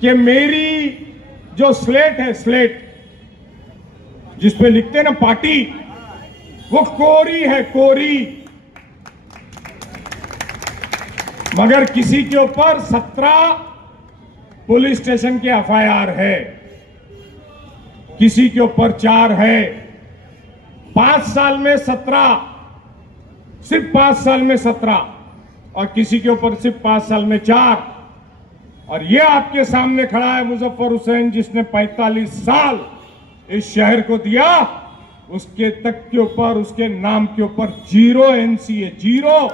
कि मेरी जो स्लेट है, स्लेट जिसपे लिखते हैं ना पार्टी, वो कोरी है, कोरी। मगर किसी के ऊपर 17 पुलिस स्टेशन के एफआईआर है, किसी के ऊपर 4 है। 5 साल में 17, सिर्फ 5 साल में 17, और किसी के ऊपर सिर्फ 5 साल में 4। और ये आपके सामने खड़ा है मुजफ्फर हुसैन, जिसने 45 साल इस शहर को दिया, उसके तक के ऊपर, उसके नाम के ऊपर 0 एनसीए, 0।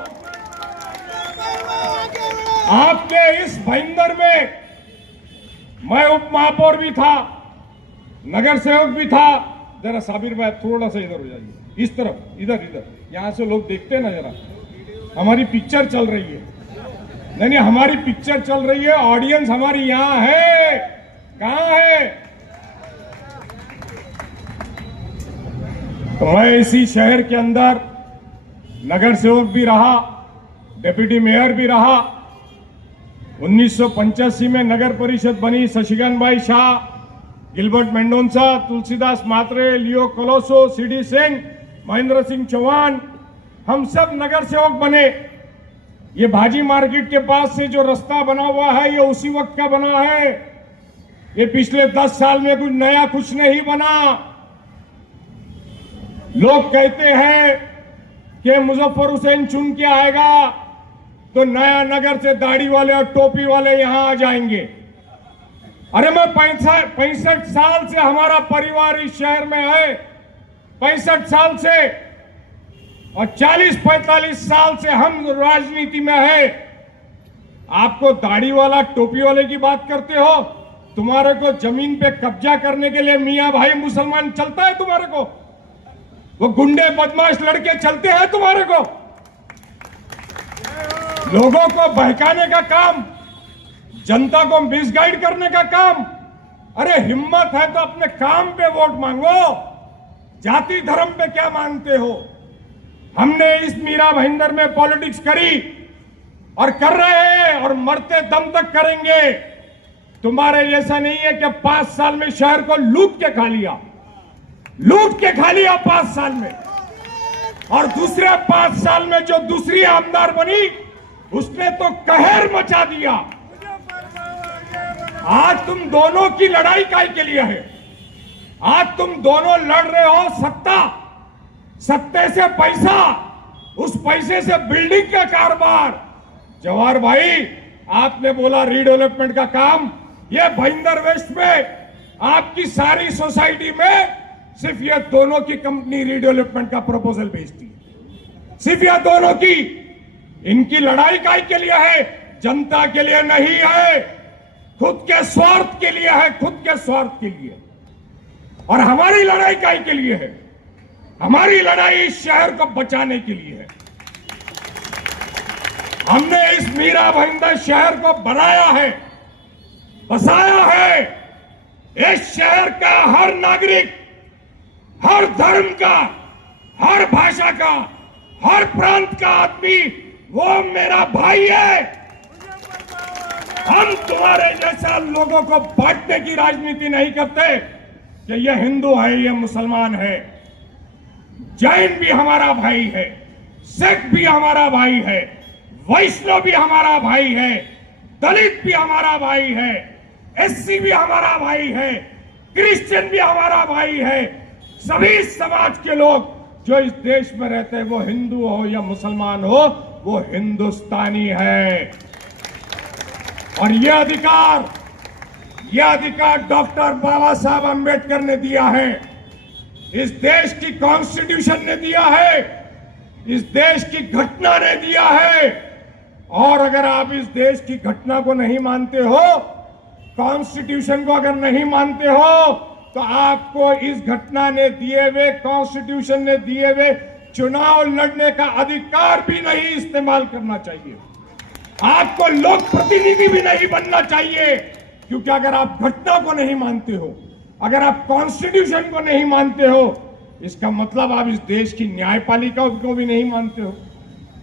आपके इस भाईंदर में मैं उप महापौर भी था, नगर सेवक भी था। जरा साबिर भाई थोड़ा सा इधर हो जाइए, इस तरफ, इधर इधर, यहां से लोग देखते हैं ना, जरा हमारी पिक्चर चल रही है। नहीं, हमारी पिक्चर चल रही है, ऑडियंस हमारी यहां है। कहां है? तो मैं इसी शहर के अंदर नगर सेवक भी रहा, डिप्टी मेयर भी रहा। 1985 में नगर परिषद बनी। शशिकांत भाई शाह, गिलबर्ट मेंडोंसा, तुलसीदास मात्रे, लियो कोलोसो, सीडी सिंह, महेंद्र सिंह चौहान, हम सब नगर सेवक बने। ये भाजी मार्केट के पास से जो रास्ता बना हुआ है, ये उसी वक्त का बना है। ये पिछले 10 साल में कुछ नया कुछ नहीं बना। लोग कहते हैं कि मुजफ्फर हुसैन चुन के आएगा तो नया नगर से दाढ़ी वाले और टोपी वाले यहां आ जाएंगे। अरे मैं 65 साल से हमारा परिवार इस शहर में है, 65 साल से, और 40-45 साल से हम राजनीति में है। आपको दाढ़ी वाला टोपी वाले की बात करते हो? तुम्हारे को जमीन पे कब्जा करने के लिए मियां भाई मुसलमान चलता है तुम्हारे को? वो गुंडे बदमाश लड़के चलते हैं तुम्हारे को? लोगों को बहकाने का काम, जनता को मिसगाइड करने का काम। अरे हिम्मत है तो अपने काम पे वोट मांगो, जाति धर्म पे क्या मांगते हो? हमने इस मीरा भाईंदर में पॉलिटिक्स करी और कर रहे हैं और मरते दम तक करेंगे। तुम्हारे जैसा नहीं है कि 5 साल में शहर को लूट के खा लिया, लूट के खा लिया 5 साल में, और दूसरे 5 साल में जो दूसरी आमदार बनी उसने तो कहर मचा दिया। आज तुम दोनों की लड़ाई काय के लिए है? आज तुम दोनों लड़ रहे हो सत्ता, सत्ते से पैसा, उस पैसे से बिल्डिंग का कारोबार। जवाहर भाई, आपने बोला रीडेवलपमेंट का काम, ये भाईंदर वेस्ट में आपकी सारी सोसाइटी में सिर्फ ये दोनों की कंपनी रीडेवलपमेंट का प्रपोजल भेजती है, सिर्फ ये दोनों की। इनकी लड़ाई काय के लिए है? जनता के लिए नहीं है, खुद के स्वार्थ के लिए है, खुद के स्वार्थ के लिए। और हमारी लड़ाई काय के लिए है? हमारी लड़ाई इस शहर को बचाने के लिए है। हमने इस मीरा भाईंदर शहर को बनाया है, बसाया है। इस शहर का हर नागरिक, हर धर्म का, हर भाषा का, हर प्रांत का आदमी वो मेरा भाई है। हम तुम्हारे जैसा लोगों को बांटने की राजनीति नहीं करते कि ये हिंदू है, ये मुसलमान है। जैन भी हमारा भाई है, सिख भी हमारा भाई है, वैष्णव भी हमारा भाई है, दलित भी हमारा भाई है, एससी भी हमारा भाई है, क्रिश्चियन भी हमारा भाई है। सभी समाज के लोग जो इस देश में रहते हैं, वो हिंदू हो या मुसलमान हो, वो हिंदुस्तानी है। और ये अधिकार डॉक्टर बाबा साहब अंबेडकर ने दिया है, इस देश की कॉन्स्टिट्यूशन ने दिया है, इस देश की घटना ने दिया है। और अगर आप इस देश की घटना को नहीं मानते हो, कॉन्स्टिट्यूशन को अगर नहीं मानते हो, तो आपको इस घटना ने दिए हुए, कॉन्स्टिट्यूशन ने दिए हुए चुनाव लड़ने का अधिकार भी नहीं इस्तेमाल करना चाहिए। आपको लोक प्रतिनिधि भी नहीं बनना चाहिए, क्योंकि अगर आप घटना को नहीं मानते हो, अगर आप कॉन्स्टिट्यूशन को नहीं मानते हो, इसका मतलब आप इस देश की न्यायपालिका को भी नहीं मानते हो।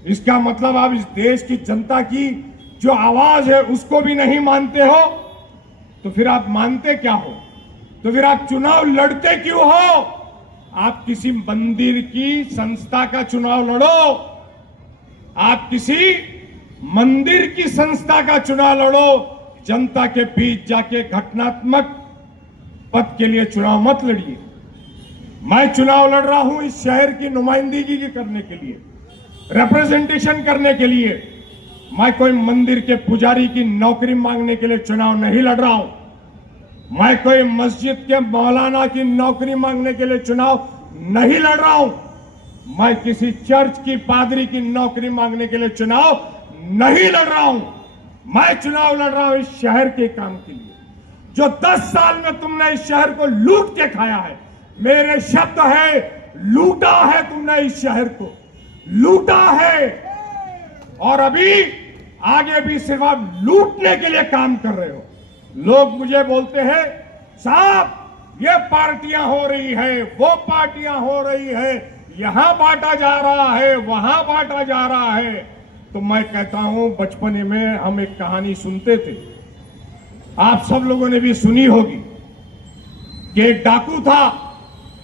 इसका मतलब आप इस देश की जनता की जो आवाज है उसको भी नहीं मानते हो। तो फिर आप मानते क्या हो? तो फिर आप चुनाव लड़ते क्यों हो? आप किसी मंदिर की संस्था का चुनाव लड़ो, आप किसी मंदिर की संस्था का चुनाव लड़ो, जनता के बीच जाके घटनात्मक पद के लिए चुनाव मत लड़िए। मैं चुनाव लड़ रहा हूं इस शहर की नुमाइंदगी करने के लिए, रिप्रेजेंटेशन करने के लिए। मैं कोई मंदिर के पुजारी की नौकरी मांगने के लिए चुनाव नहीं लड़ रहा हूं। मैं कोई मस्जिद के मौलाना की नौकरी मांगने के लिए चुनाव नहीं लड़ रहा हूं। मैं किसी चर्च की पादरी की नौकरी मांगने के लिए चुनाव नहीं लड़ रहा हूं। मैं चुनाव लड़ रहा हूं इस शहर के काम के लिए। जो 10 साल में तुमने इस शहर को लूट के खाया है, मेरे शब्द है, लूटा है तुमने इस शहर को, लूटा है। और अभी आगे भी सिर्फ आप लूटने के लिए काम कर रहे हो। लोग मुझे बोलते हैं, साहब ये पार्टियां हो रही है, वो पार्टियां हो रही है, यहां बांटा जा रहा है, वहां बांटा जा रहा है। तो मैं कहता हूं, बचपन में हम एक कहानी सुनते थे, आप सब लोगों ने भी सुनी होगी, कि एक डाकू था,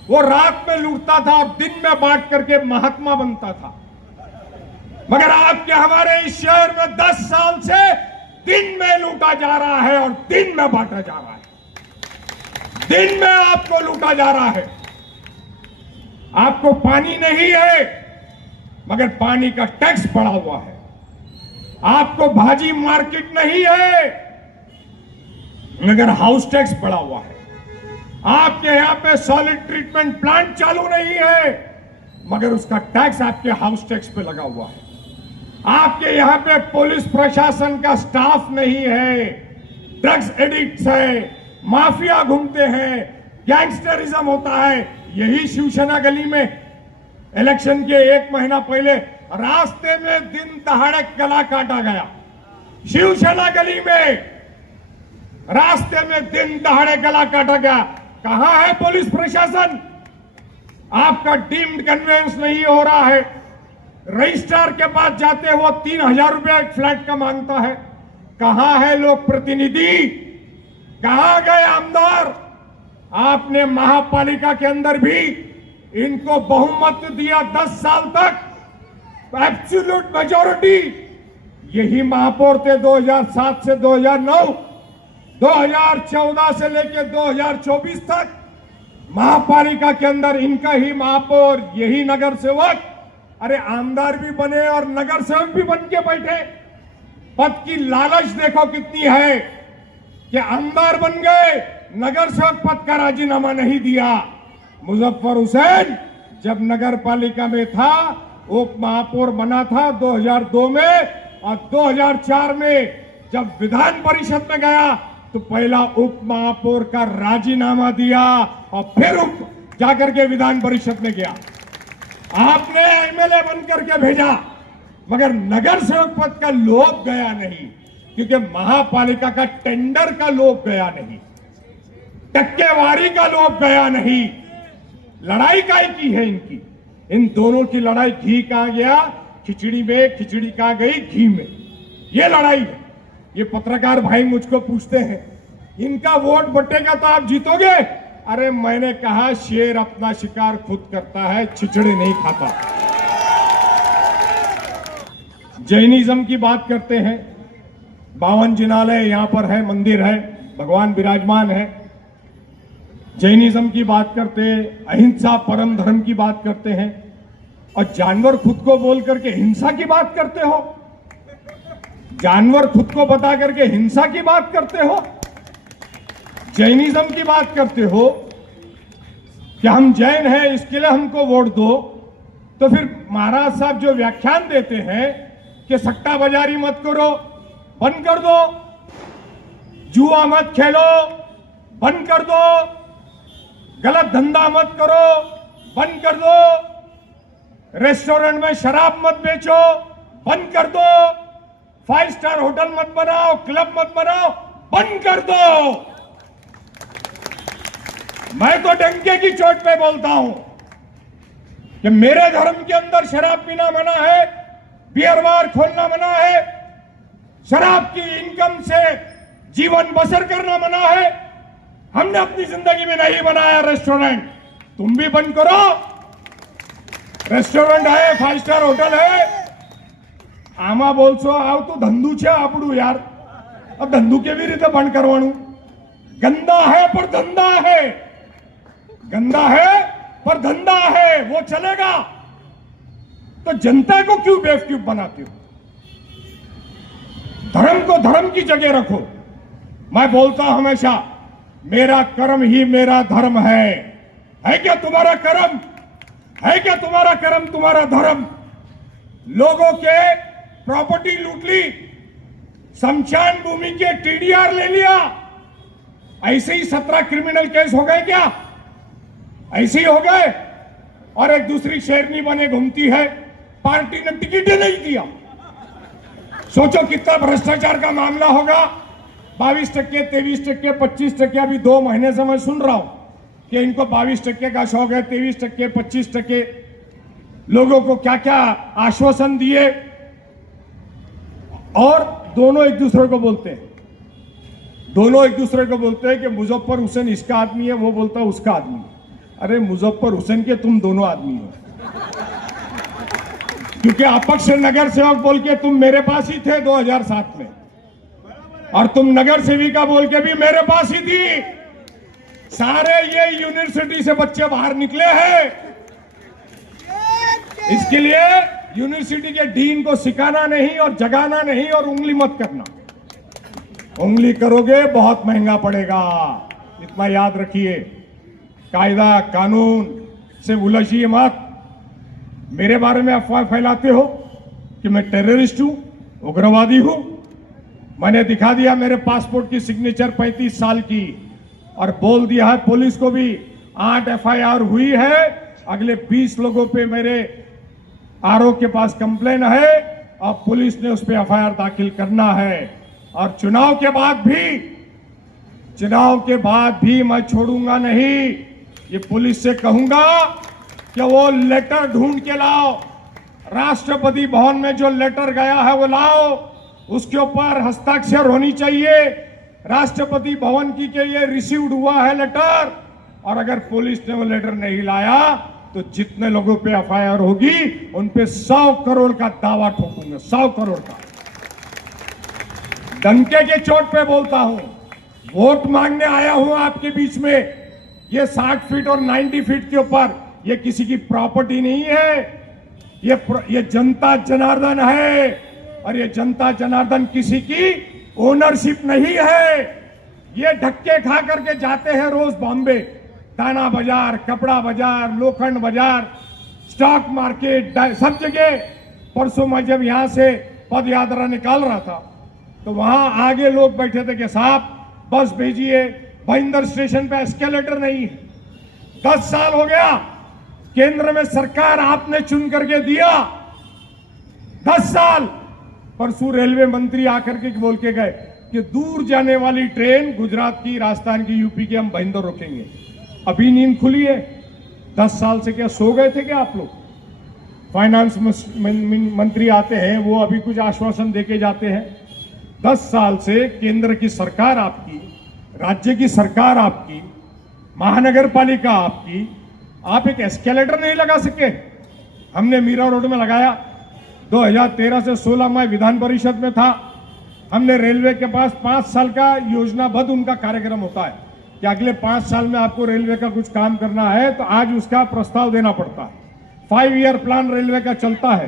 वो रात में लूटता था और दिन में बांट करके महात्मा बनता था। मगर आपके हमारे इस शहर में 10 साल से दिन में लूटा जा रहा है और दिन में बांटा जा रहा है। दिन में आपको लूटा जा रहा है। आपको पानी नहीं है, मगर पानी का टैक्स पड़ा हुआ है। आपको भाजी मार्केट नहीं है, मगर हाउस टैक्स पड़ा हुआ है। आपके यहां पे सॉलिड ट्रीटमेंट प्लांट चालू नहीं है, मगर उसका टैक्स आपके हाउस टैक्स पे लगा हुआ है। आपके यहां पे पुलिस प्रशासन का स्टाफ नहीं है, ड्रग्स एडिक्ट्स है, माफिया घूमते हैं, गैंगस्टरिज्म होता है। यही शिवसेना गली में इलेक्शन के 1 महीना पहले रास्ते में दिन दहाड़े गला काटा गया। शिवसेना गली में रास्ते में दिन दहाड़े गला काटा गया। कहां है पुलिस प्रशासन? आपका डीम्ड कन्वेंस नहीं हो रहा है। रजिस्ट्रार के पास जाते हो 3000 रुपया एक फ्लैट का मांगता है। कहां है लोक प्रतिनिधि? कहां गए आमदार? आपने महापालिका के अंदर भी इनको बहुमत दिया 10 साल तक, एब्सोल्यूट मेजॉरिटी। यही महापौर थे 2007 से 2009, 2014 से लेकर 2024 तक महापालिका के अंदर इनका ही महापौर, यही नगर सेवक। अरे आमदार भी बने और नगर सेवक भी बन के बैठे। पद की लालच देखो कितनी है कि आमदार बन गए, नगर सेवक पद का राजीनामा नहीं दिया। मुजफ्फर हुसैन जब नगर पालिका में था, उप महापौर बना था 2002 में, और 2004 में जब विधान परिषद में गया तो पहला उप महापौर का राजीनामा दिया और फिर जाकर के विधान परिषद में गया। आपने एमएलए बन करके भेजा, मगर नगर सेवक पद का लोभ गया नहीं, क्योंकि महापालिका का टेंडर का लोभ गया नहीं, टक्केवारी का लोभ गया नहीं। लड़ाई काय की है इनकी? इन दोनों की लड़ाई घी कहां गया खिचड़ी में, खिचड़ी कहां गई घी में, ये लड़ाई है। ये पत्रकार भाई मुझको पूछते हैं, इनका वोट बटेगा तो आप जीतोगे? अरे मैंने कहा, शेर अपना शिकार खुद करता है, छिछड़े नहीं खाता। जैनिज्म की बात करते हैं, 52 जिनालय यहां पर है, मंदिर है, भगवान विराजमान है। जैनिज्म की बात करते हैं, अहिंसा परम धर्म की बात करते हैं, और जानवर खुद को बोल करके हिंसा की बात करते हो। जानवर खुद को बता करके हिंसा की बात करते हो। जैनिज्म की बात करते हो कि हम जैन हैं, इसके लिए हमको वोट दो। तो फिर महाराज साहब जो व्याख्यान देते हैं कि सट्टा बाजारी मत करो, बंद कर दो, जुआ मत खेलो, बंद कर दो, गलत धंधा मत करो, बंद कर दो, रेस्टोरेंट में शराब मत बेचो, बंद कर दो, 5 स्टार होटल मत बनाओ, क्लब मत बनाओ, बंद कर दो। मैं तो डंके की चोट पे बोलता हूं कि मेरे धर्म के अंदर शराब पीना मना है, बियर बार खोलना मना है। शराब की इनकम से जीवन बसर करना मना है। हमने अपनी जिंदगी में नहीं बनाया रेस्टोरेंट, तुम भी बंद करो। रेस्टोरेंट है, 5 स्टार होटल है। आमा बोलशो आव तो धंधु छे आपड़ू यार, अब धंधु केवी रीते बंद करवाणु? गंदा है पर धंधा है, गंदा है पर धंधा है, वो चलेगा। तो जनता को क्यों बेवकूफ बनाते हो? धर्म को धर्म की जगह रखो। मैं बोलता हूं हमेशा, मेरा कर्म ही मेरा धर्म है। है क्या तुम्हारा कर्म? है क्या तुम्हारा कर्म तुम्हारा धर्म? लोगों के प्रॉपर्टी लूट ली, शमशान भूमि के टीडीआर ले लिया, ऐसे ही 17 क्रिमिनल केस हो गए क्या? ऐसे ही हो गए। और एक दूसरी शेरनी बने घूमती है, पार्टी ने टिकट ही नहीं दिया। सोचो कितना भ्रष्टाचार का मामला होगा। 22%, 23%, 25%। अभी 2 महीने से मैं सुन रहा हूं कि इनको 22% का शौक है, 23%, 25%। लोगों को क्या क्या आश्वासन दिए, और दोनों एक दूसरे को बोलते हैं, दोनों एक दूसरे को बोलते हैं कि मुजफ्फर हुसैन इसका आदमी है, वो बोलता है उसका आदमी है। अरे मुजफ्फर हुसैन के तुम दोनों आदमी हो, क्योंकि अपक्ष नगर सेवक बोल के तुम मेरे पास ही थे 2007 में, और तुम नगर सेविका बोल के भी मेरे पास ही थी। सारे ये यूनिवर्सिटी से बच्चे बाहर निकले हैं। इसके लिए यूनिवर्सिटी के डीन को सिखाना नहीं और जगाना नहीं और उंगली मत करना। उंगली करोगे बहुत महंगा पड़ेगा, इतना याद रखिए। कायदा कानून से उलझिए मत। मेरे बारे में अफवाह फैलाते हो कि मैं टेररिस्ट हूं, उग्रवादी हूं। मैंने दिखा दिया मेरे पासपोर्ट की सिग्नेचर 35 साल की, और बोल दिया है पुलिस को भी 8 एफआईआर हुई है। अगले 20 लोगों पे मेरे आरओ के पास कंप्लेन है, और पुलिस ने उस पर एफआईआर दाखिल करना है। और चुनाव के बाद भी मैं छोड़ूंगा नहीं। ये पुलिस से कहूंगा कि वो लेटर ढूंढ के लाओ। राष्ट्रपति भवन में जो लेटर गया है वो लाओ, उसके ऊपर हस्ताक्षर होनी चाहिए राष्ट्रपति भवन की कि ये रिसीव्ड हुआ है लेटर। और अगर पुलिस ने वो लेटर नहीं लाया तो जितने लोगों पे एफआईआर होगी उन पे 100 करोड़ का दावा ठोकूंगा, 100 करोड़ का। डंके के चोट पे बोलता हूं, वोट मांगने आया हूं आपके बीच में। ये 60 फीट और 90 फीट के ऊपर ये किसी की प्रॉपर्टी नहीं है, ये जनता जनार्दन है। और ये जनता जनार्दन किसी की ओनरशिप नहीं है। ये धक्के खा करके जाते हैं रोज बॉम्बे, दाना बाजार, कपड़ा बाजार, लोखंड बाजार, स्टॉक मार्केट, सब जगह। परसों मैं जब यहां से पद यात्रा निकाल रहा था तो वहां आगे लोग बैठे थे कि साहब बस भेजिए, भाईंदर स्टेशन पे एस्केलेटर नहीं है। 10 साल हो गया, केंद्र में सरकार आपने चुन करके दिया, 10 साल। परसों रेलवे मंत्री आकर के बोल के गए कि दूर जाने वाली ट्रेन गुजरात की, राजस्थान की, यूपी की हम भाईंदर रोकेंगे। अभी नींद खुली है। 10 साल से क्या सो गए थे क्या आप लोग? फाइनेंस मंत्री आते हैं, वो अभी कुछ आश्वासन देके जाते हैं। 10 साल से केंद्र की सरकार आपकी, राज्य की सरकार आपकी, महानगर पालिका आपकी, आप एक एस्केलेटर नहीं लगा सके। हमने मीरा रोड में लगाया। 2013 से 16 में विधान परिषद में था। हमने रेलवे के पास 5 साल का योजनाबद्ध उनका कार्यक्रम होता है कि अगले 5 साल में आपको रेलवे का कुछ काम करना है तो आज उसका प्रस्ताव देना पड़ता है। 5 ईयर प्लान रेलवे का चलता है।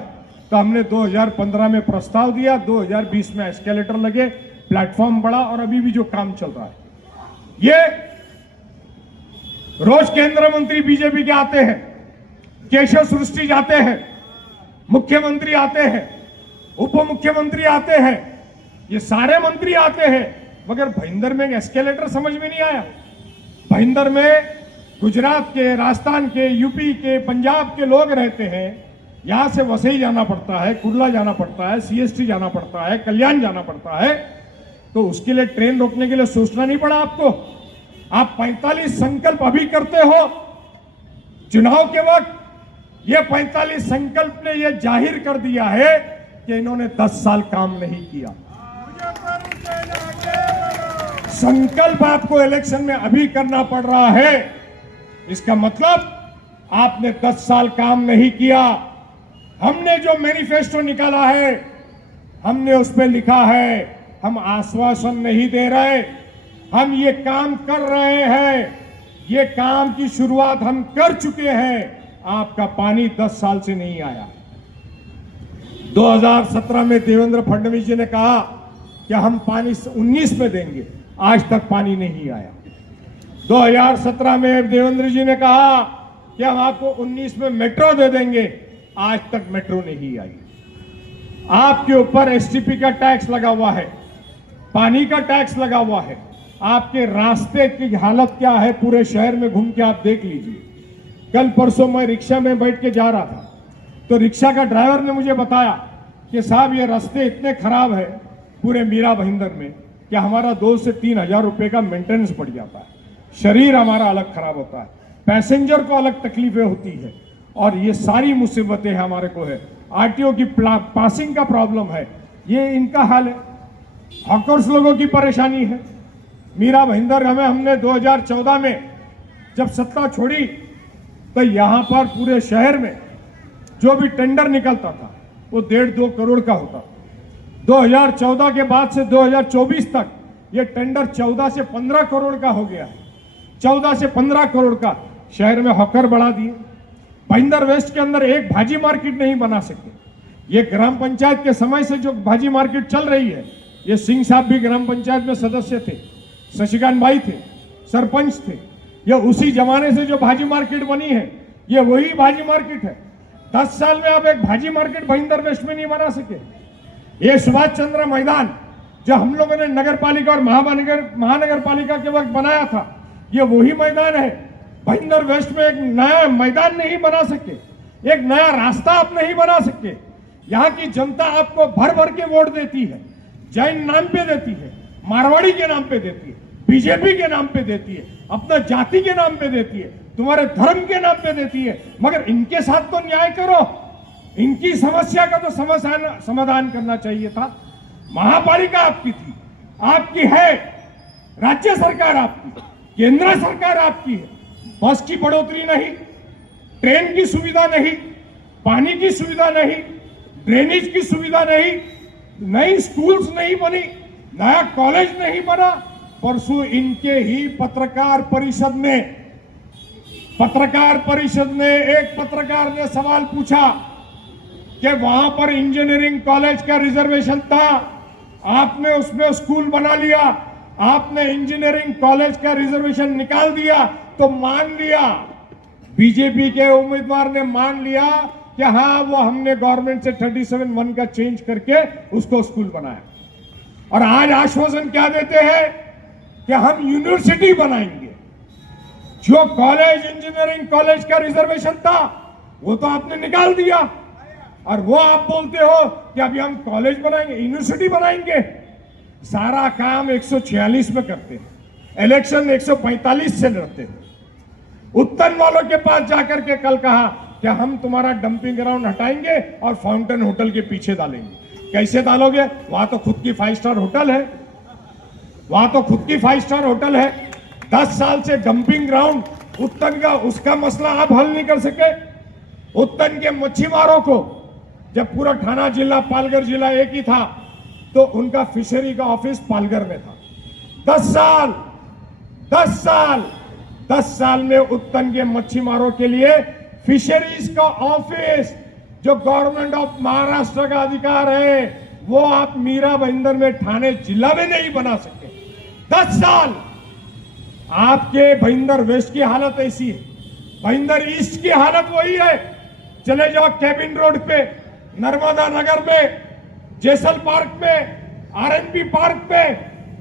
तो हमने 2015 में प्रस्ताव दिया, 2020 में एस्केलेटर लगे, प्लेटफॉर्म बढ़ा, और अभी भी जो काम चल रहा है। ये रोज केंद्र मंत्री बीजेपी के आते हैं, केशव सृष्टि जाते हैं, मुख्यमंत्री आते हैं, उप मुख्यमंत्री आते हैं, ये सारे मंत्री आते हैं, मगर भाईंदर में एस्केलेटर समझ में नहीं आया। भाईंदर में गुजरात के, राजस्थान के, यूपी के, पंजाब के लोग रहते हैं। यहां से वसई जाना पड़ता है, कुर्ला जाना पड़ता है, सीएसटी जाना पड़ता है, कल्याण जाना पड़ता है। तो उसके लिए ट्रेन रोकने के लिए सोचना नहीं पड़ा आपको। आप 45 संकल्प अभी करते हो, चुनाव के वक्त ये 45 संकल्प ने ये जाहिर कर दिया है कि इन्होंने 10 साल काम नहीं किया। संकल्प आपको इलेक्शन में अभी करना पड़ रहा है, इसका मतलब आपने 10 साल काम नहीं किया। हमने जो मैनिफेस्टो निकाला है, हमने उस पर लिखा है, हम आश्वासन नहीं दे रहे, हम ये काम कर रहे हैं, ये काम की शुरुआत हम कर चुके हैं। आपका पानी 10 साल से नहीं आया। 2017 में देवेंद्र फडणवीस जी ने कहा कि हम पानी 19 में देंगे, आज तक पानी नहीं आया। 2017 में देवेंद्र जी ने कहा कि हम आपको 19 में मेट्रो दे देंगे, आज तक मेट्रो नहीं आई। आपके ऊपर एसटीपी का टैक्स लगा हुआ है, पानी का टैक्स लगा हुआ है, आपके रास्ते की हालत क्या है पूरे शहर में घूम के आप देख लीजिए। कल परसों मैं रिक्शा में बैठ के जा रहा था, तो रिक्शा का ड्राइवर ने मुझे बताया कि साहब ये रास्ते इतने खराब है पूरे मीरा भाईंदर में कि हमारा 2 से 3 हजार रुपए का मेंटेनेंस पड़ जाता है, शरीर हमारा अलग खराब होता है, पैसेंजर को अलग तकलीफें होती है, और ये सारी मुसीबतें हमारे को है। आरटीओ की पासिंग का प्रॉब्लम है, ये इनका हाल है। हॉकर्स लोगों की परेशानी है। मीरा भाईंदर में हमने 2014 में जब सत्ता छोड़ी तो यहां पर पूरे शहर में जो भी टेंडर निकलता था वो 1.5-2 करोड़ का होता था। 2014 के बाद से 2024 तक ये टेंडर 14 से 15 करोड़ का हो गया है। 14 से 15 करोड़ का शहर में हॉकर बढ़ा दिए। भाईंदर वेस्ट के अंदर एक भाजी मार्केट नहीं बना सके। ये ग्राम पंचायत के समय से जो भाजी मार्केट चल रही है, ये सिंह साहब भी ग्राम पंचायत में सदस्य थे, शशिकांत भाई थे, सरपंच थे। ये उसी जमाने से जो भाजी मार्केट बनी है, ये वही भाजी मार्केट है। 10 साल में आप एक भाजी मार्केट भाईंदर वेस्ट में नहीं बना सके। ये सुभाष चंद्र मैदान जो हम लोगों ने नगर पालिका और महानगर पालिका के वक्त बनाया था, ये वही मैदान है। भाईंदर वेस्ट में एक नया मैदान नहीं बना सके, एक नया रास्ता आप नहीं बना सके। यहाँ की जनता आपको भर भर के वोट देती है, जैन नाम पे देती है, मारवाड़ी के नाम पे देती है, बीजेपी के नाम पे देती है, अपना जाति के नाम पे देती है, तुम्हारे धर्म के नाम पे देती है। मगर इनके साथ तो न्याय करो, इनकी समस्या का तो समाधान करना चाहिए था। महापालिका आपकी थी, आपकी है, राज्य सरकार आपकी, केंद्र सरकार आपकी है। बस की बढ़ोतरी नहीं, ट्रेन की सुविधा नहीं, पानी की सुविधा नहीं, ड्रेनेज की सुविधा नहीं, नई स्कूल्स नहीं बनी, नया कॉलेज नहीं बना। परसों इनके ही पत्रकार परिषद में एक पत्रकार ने सवाल पूछा कि वहां पर इंजीनियरिंग कॉलेज का रिजर्वेशन था, आपने उसमें स्कूल बना लिया, आपने इंजीनियरिंग कॉलेज का रिजर्वेशन निकाल दिया। तो मान लिया, बीजेपी के उम्मीदवार ने मान लिया कि हाँ वो हमने गवर्नमेंट से 37(1) का चेंज करके उसको स्कूल बनाया। और आज आश्वासन क्या देते हैं कि हम यूनिवर्सिटी बनाएंगे। जो कॉलेज इंजीनियरिंग कॉलेज का रिजर्वेशन था वो तो आपने निकाल दिया, और वो आप बोलते हो कि अभी हम कॉलेज बनाएंगे, यूनिवर्सिटी बनाएंगे। सारा काम 146 में करते हैं, इलेक्शन 145 से लड़ते हैं। उत्तन वालों के पास जाकर के कल कहा कि हम तुम्हारा डंपिंग ग्राउंड हटाएंगे और फाउंटेन होटल के पीछे डालेंगे। कैसे डालोगे? वहां तो खुद की 5 स्टार होटल है, वहां तो खुद की 5 स्टार होटल है। 10 साल से डंपिंग ग्राउंड उत्तन का, उसका मसला आप हल नहीं कर सके। उत्तन के मच्छीमारों को, जब पूरा थाना जिला पालघर जिला एक ही था, तो उनका फिशरी का ऑफिस पालघर में था। 10 साल में उत्तन के मच्छीमारों के लिए फिशरीज का ऑफिस, जो गवर्नमेंट ऑफ महाराष्ट्र का अधिकार है, वो आप मीरा भाईंदर में ठाणे जिला में नहीं बना सके। 10 साल। आपके भाईंदर वेस्ट की हालत ऐसी है, भाईंदर ईस्ट की हालत वही है। चले जाओ केबिन रोड पे, नर्मदा नगर में, जेसल पार्क में, आरएनबी पार्क में,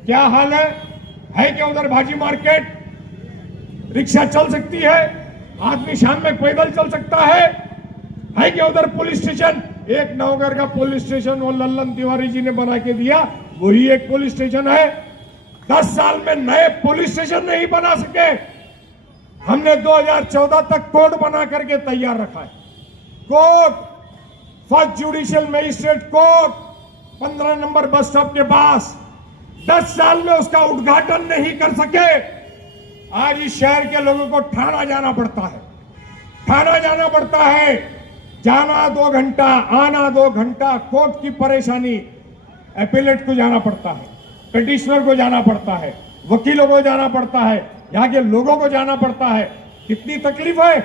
क्या हाल है क्या उधर भाजी मार्केट? रिक्शा चल सकती है, आदमी शाम में पैदल चल सकता है क्या उधर पुलिस स्टेशन? एक नवगर का पुलिस स्टेशन वो लल्लन तिवारी जी ने बना के दिया, वही एक पुलिस स्टेशन है। 10 साल में नए पुलिस स्टेशन नहीं बना सके। हमने 2014 तक कोर्ट बना करके तैयार रखा है। Court, first judicial magistrate court 15 number bus stop के पास, 10 साल में उसका उद्घाटन नहीं कर सके। आज इस शहर के लोगों को थाना जाना पड़ता है, थाना जाना पड़ता है, जाना 2 घंटा, आना 2 घंटा, कोर्ट की परेशानी, एपेलेट को जाना पड़ता है, पिटिशनर को जाना पड़ता है, वकीलों को जाना पड़ता है, यहाँ के लोगों को जाना पड़ता है। कितनी तकलीफ है।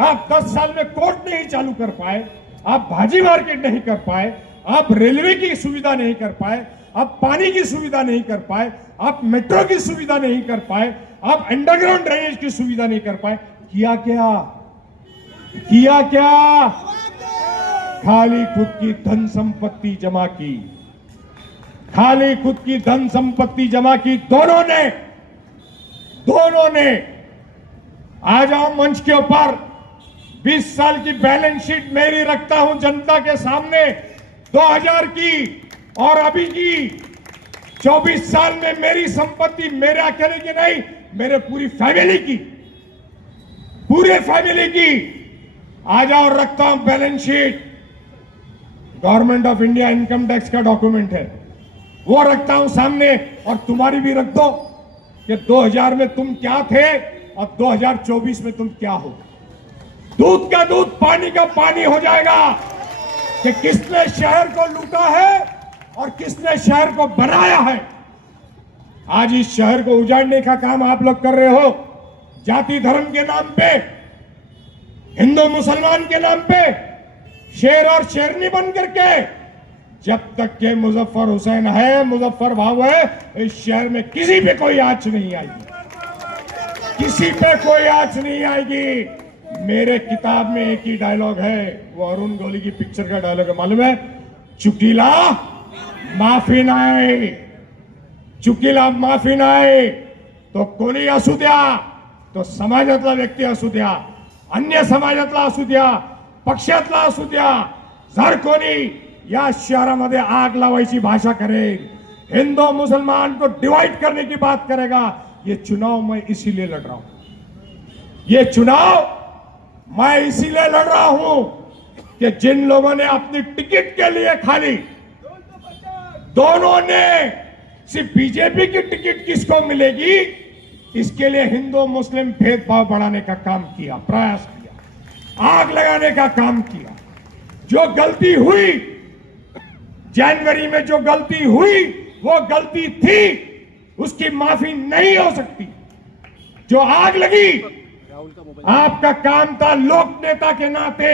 आप 10 साल में कोर्ट नहीं चालू कर पाए, आप भाजी मार्केट नहीं कर पाए, आप रेलवे की सुविधा नहीं कर पाए, आप पानी की सुविधा नहीं कर पाए, आप मेट्रो की सुविधा नहीं कर पाए, आप अंडरग्राउंड ड्रेनेज की सुविधा नहीं कर पाए। किया क्या? किया क्या? खाली खुद की धन संपत्ति जमा की, खाली खुद की धन संपत्ति जमा की। दोनों ने आ जाओ मंच के ऊपर। 20 साल की बैलेंस शीट मेरी रखता हूं जनता के सामने, 2000 की और अभी की। 24 साल में मेरी संपत्ति मेरे अकेले की नहीं, मेरे पूरी फैमिली की, पूरे फैमिली की। आ जाओ, रखता हूं balance sheet. Government of India income tax का डॉक्यूमेंट है, वो रखता हूं सामने। और तुम्हारी भी रख दो कि 2000 में तुम क्या थे और 2024 में तुम क्या हो। दूध का दूध, पानी का पानी हो जाएगा कि किसने शहर को लूटा है और किसने शहर को बनाया है। आज इस शहर को उजाड़ने का काम आप लोग कर रहे हो, जाति धर्म के नाम पे, हिंदू मुसलमान के नाम पे, शेर और शेरनी बन करके। जब तक के मुजफ्फर हुसैन है, मुजफ्फर भाव है, इस शहर में किसी पे कोई आंच नहीं आएगी, किसी पे कोई आंच नहीं आएगी। मेरे किताब में एक ही डायलॉग है, वो अरुण गोली की पिक्चर का डायलॉग है, मालूम है? चुकीला माफी नाही, चुकीला माफी नाही। तो कोणी असू द्या, तो समाजातला व्यक्ती असू द्या, अन्य समाजातला असू द्या, पक्षातला असू द्या, जर कोणी या शहरामध्ये आग लावायची भाषा करेल, हिंदू मुसलमान को डिवाइड करने की बात करेगा, ये चुनाव मैं इसीलिए लड़ रहा हूं। ये चुनाव मैं इसीलिए लड़ रहा हूं कि जिन लोगों ने अपनी टिकट के लिए खाली, दोनों ने सिर्फ बीजेपी की टिकट किसको मिलेगी इसके लिए हिंदू मुस्लिम भेदभाव बढ़ाने का काम किया, प्रयास किया, आग लगाने का काम किया। जो गलती हुई जनवरी में, जो गलती हुई वो गलती थी, उसकी माफी नहीं हो सकती। जो आग लगी, आपका काम था लोक नेता के नाते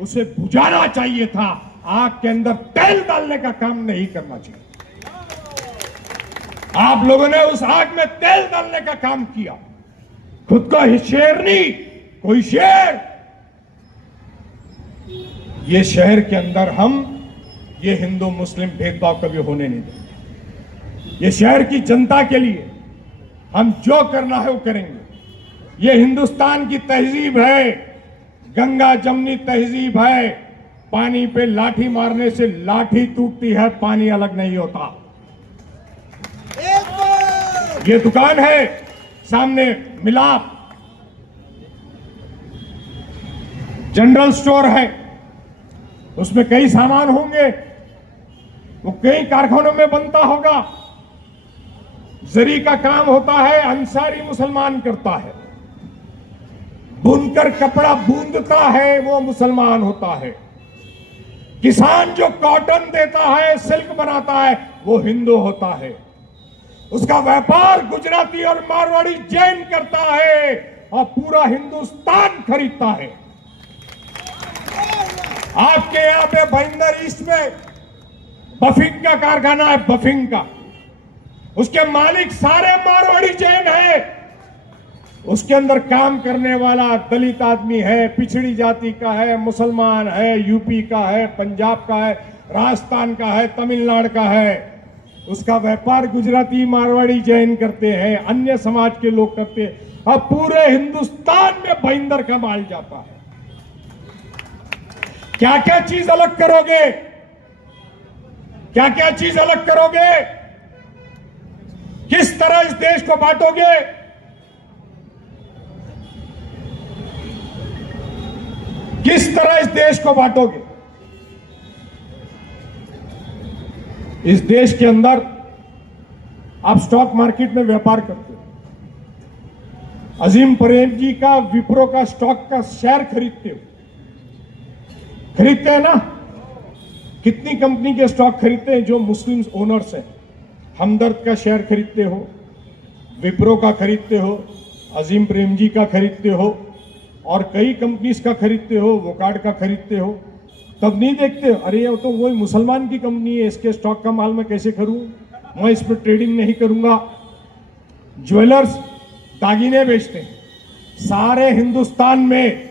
उसे बुझाना चाहिए था, आग के अंदर तेल डालने का काम नहीं करना चाहिए। आप लोगों ने उस आग में तेल डालने का काम किया। खुद को शेरनी, कोई शेर। ये शहर के अंदर हम ये हिंदू मुस्लिम भेदभाव कभी होने नहीं देंगे। ये शहर की जनता के लिए हम जो करना है वो करेंगे। ये हिंदुस्तान की तहजीब है, गंगा जमनी तहजीब है। पानी पे लाठी मारने से लाठी टूटती है, पानी अलग नहीं होता। ये दुकान है सामने, मिलाप जनरल स्टोर है, उसमें कई सामान होंगे, वो कई कारखानों में बनता होगा। जरी का काम होता है, अंसारी मुसलमान करता है। बुनकर कपड़ा बूंदता है, वो मुसलमान होता है। किसान जो कॉटन देता है, सिल्क बनाता है, वो हिंदू होता है। उसका व्यापार गुजराती और मारवाड़ी जैन करता है और पूरा हिंदुस्तान खरीदता है। आपके यहां पे भाईंदर ईस्ट में बफिंग का कारखाना है, बफिंग का, उसके मालिक सारे मारवाड़ी जैन है। उसके अंदर काम करने वाला दलित आदमी है, पिछड़ी जाति का है, मुसलमान है, यूपी का है, पंजाब का है, राजस्थान का है, तमिलनाडु का है। उसका व्यापार गुजराती मारवाड़ी जैन करते हैं, अन्य समाज के लोग करते हैं। अब पूरे हिंदुस्तान में भाईंदर का माल जाता है। क्या क्या चीज अलग करोगे, क्या क्या चीज अलग करोगे, किस तरह इस देश को बांटोगे? किस तरह इस देश को बांटोगे? इस देश के अंदर आप स्टॉक मार्केट में व्यापार करते हो, अजीम प्रेमजी का विप्रो का स्टॉक का शेयर खरीदते हो, खरीदते हैं ना? कितनी कंपनी के स्टॉक खरीदते हैं जो मुस्लिम ओनर्स हैं? हमदर्द का शेयर खरीदते हो, विप्रो का खरीदते हो, अजीम प्रेमजी का खरीदते हो, और कई कंपनीज का खरीदते हो, वोकार्ड का खरीदते हो। तब नहीं देखते अरे ये तो वही मुसलमान की कंपनी है, इसके स्टॉक का माल मैं कैसे करूं, मैं इस पर ट्रेडिंग नहीं करूंगा। ज्वेलर्स दागिने बेचते हैं, सारे हिंदुस्तान में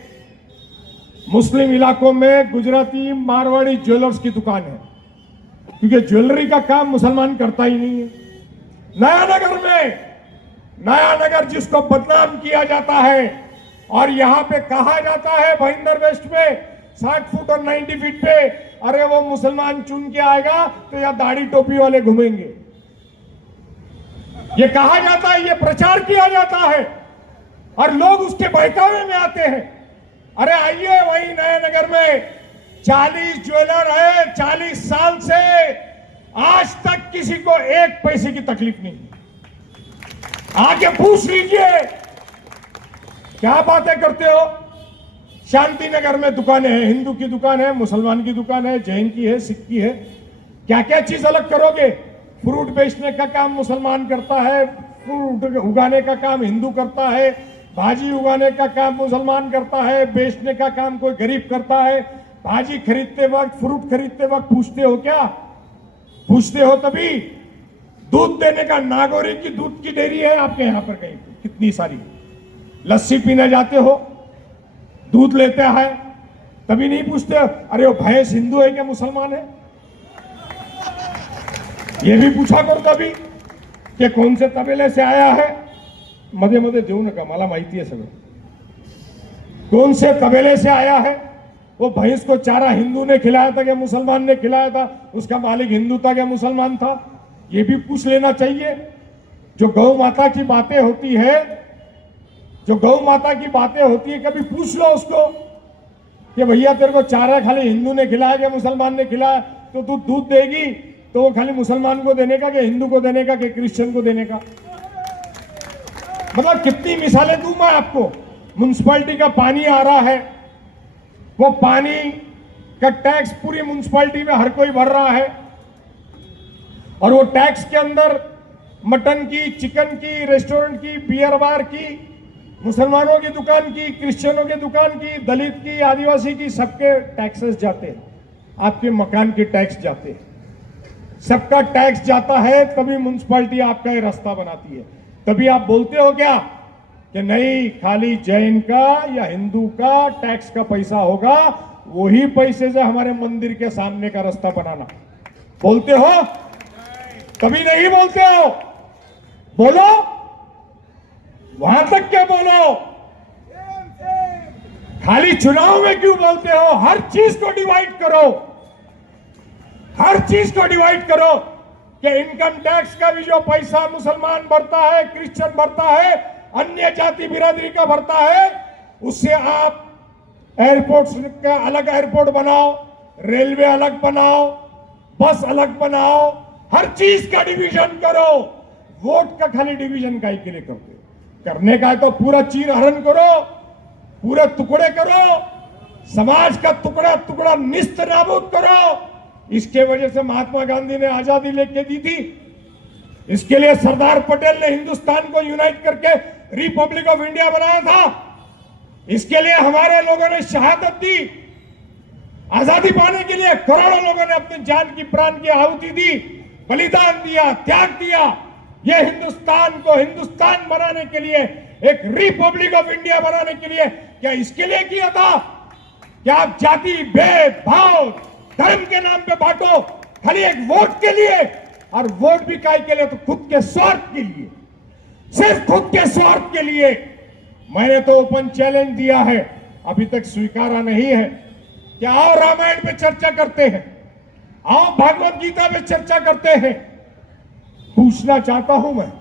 मुस्लिम इलाकों में गुजराती मारवाड़ी ज्वेलर्स की दुकान है, क्योंकि ज्वेलरी का काम मुसलमान करता ही नहीं है। नयानगर में, नयानगर जिसको बदनाम किया जाता है और यहां पे कहा जाता है भाईंदर वेस्ट में 60 फुट और 90 फीट पे, अरे वो मुसलमान चुन के आएगा तो या दाढ़ी टोपी वाले घूमेंगे, ये कहा जाता है, ये प्रचार किया जाता है और लोग उसके बहकावे में आते हैं। अरे आइए, वही नयानगर में 40 ज्वेलर है, 40 साल से आज तक किसी को एक पैसे की तकलीफ नहीं। आके पूछ लीजिए, क्या बातें करते हो। शांति नगर में दुकानें हैं, हिंदू की दुकान है, मुसलमान की दुकान है, जैन की है, सिख की है, क्या क्या चीज अलग करोगे। फ्रूट बेचने का काम मुसलमान करता है, फ्रूट उगाने का काम हिंदू करता है, भाजी उगाने का काम मुसलमान करता है, बेचने का काम कोई गरीब करता है। भाजी खरीदते वक्त, फ्रूट खरीदते वक्त पूछते हो क्या? पूछते हो तभी। दूध देने का, नागौरी की दूध की डेयरी है आपके यहां पर कहीं, कितनी सारी। लस्सी पीने जाते हो, दूध लेते हैं, तभी नहीं पूछते अरे वो भैंस हिंदू है क्या मुसलमान है। ये भी पूछा करो तभी कि कौन से तबेले से आया है। मध्ये मध्ये देऊ नका, मला माहिती है सगळं। कौन से तबेले से आया है, वो भैंस को चारा हिंदू ने खिलाया था क्या मुसलमान ने खिलाया था, उसका मालिक हिंदू था क्या मुसलमान था, ये भी पूछ लेना चाहिए। जो गौ माता की बातें होती है, जो गौ माता की बातें होती है, कभी पूछ लो उसको कि भैया तेरे को चारा खाली हिंदू ने खिलाया क्या मुसलमान ने खिलाया, तो तू दूध देगी तो वो खाली मुसलमान को देने का कि हिंदू को देने का कि क्रिश्चियन को देने का। मतलब कितनी मिसालें दूं मैं आपको। म्युनिसिपैलिटी का पानी आ रहा है, वो पानी का टैक्स पूरी म्युनिसिपैलिटी में हर कोई भर रहा है, और वो टैक्स के अंदर मटन की, चिकन की, रेस्टोरेंट की, बियर बार की, मुसलमानों की दुकान की, क्रिश्चियनों की दुकान की, दलित की, आदिवासी की, सबके टैक्सेस जाते हैं। आपके मकान के टैक्स जाते हैं, सबका टैक्स जाता है, तभी म्युनिसिपैलिटी आपका ये रास्ता बनाती है। तभी आप बोलते हो क्या कि नहीं खाली जैन का या हिंदू का टैक्स का पैसा होगा, वही पैसे से हमारे मंदिर के सामने का रास्ता बनाना। बोलते हो? कभी नहीं बोलते हो। बोलो, वहां तक क्या बोलो। खाली चुनाव में क्यों बोलते हो? हर चीज को डिवाइड करो, हर चीज को डिवाइड करो कि इनकम टैक्स का भी जो पैसा मुसलमान भरता है, क्रिश्चियन भरता है, अन्य जाति बिरादरी का भरता है, उससे आप एयरपोर्ट का अलग एयरपोर्ट बनाओ, रेलवे अलग बनाओ, बस अलग बनाओ, हर चीज का डिवीजन करो। वोट का खाली डिवीजन का ही के लिए करते हो। करने का है तो पूरा चीर हरण करो, पूरे टुकड़े करो, समाज का टुकड़ा टुकड़ा निस्त नाबूद करो। इसके वजह से महात्मा गांधी ने आजादी लेके दी थी। इसके लिए सरदार पटेल ने हिंदुस्तान को यूनाइट करके रिपब्लिक ऑफ इंडिया बनाया था। इसके लिए हमारे लोगों ने शहादत दी। आजादी पाने के लिए करोड़ों लोगों ने अपनी जान की, प्राण की आहुति दी, बलिदान दिया, त्याग दिया। ये हिंदुस्तान को हिंदुस्तान बनाने के लिए, एक रिपब्लिक ऑफ इंडिया बनाने के लिए क्या इसके लिए किया था? क्या आप जाति, भेदभाव, धर्म के नाम पे बांटो खाली एक वोट के लिए? और वोट भी काय के लिए? तो खुद के स्वार्थ के लिए, सिर्फ खुद के स्वार्थ के लिए। मैंने तो ओपन चैलेंज दिया है, अभी तक स्वीकारा नहीं है कि आओ रामायण पे चर्चा करते हैं, आओ भागवत गीता पे चर्चा करते हैं। पूछना चाहता हूं मैं,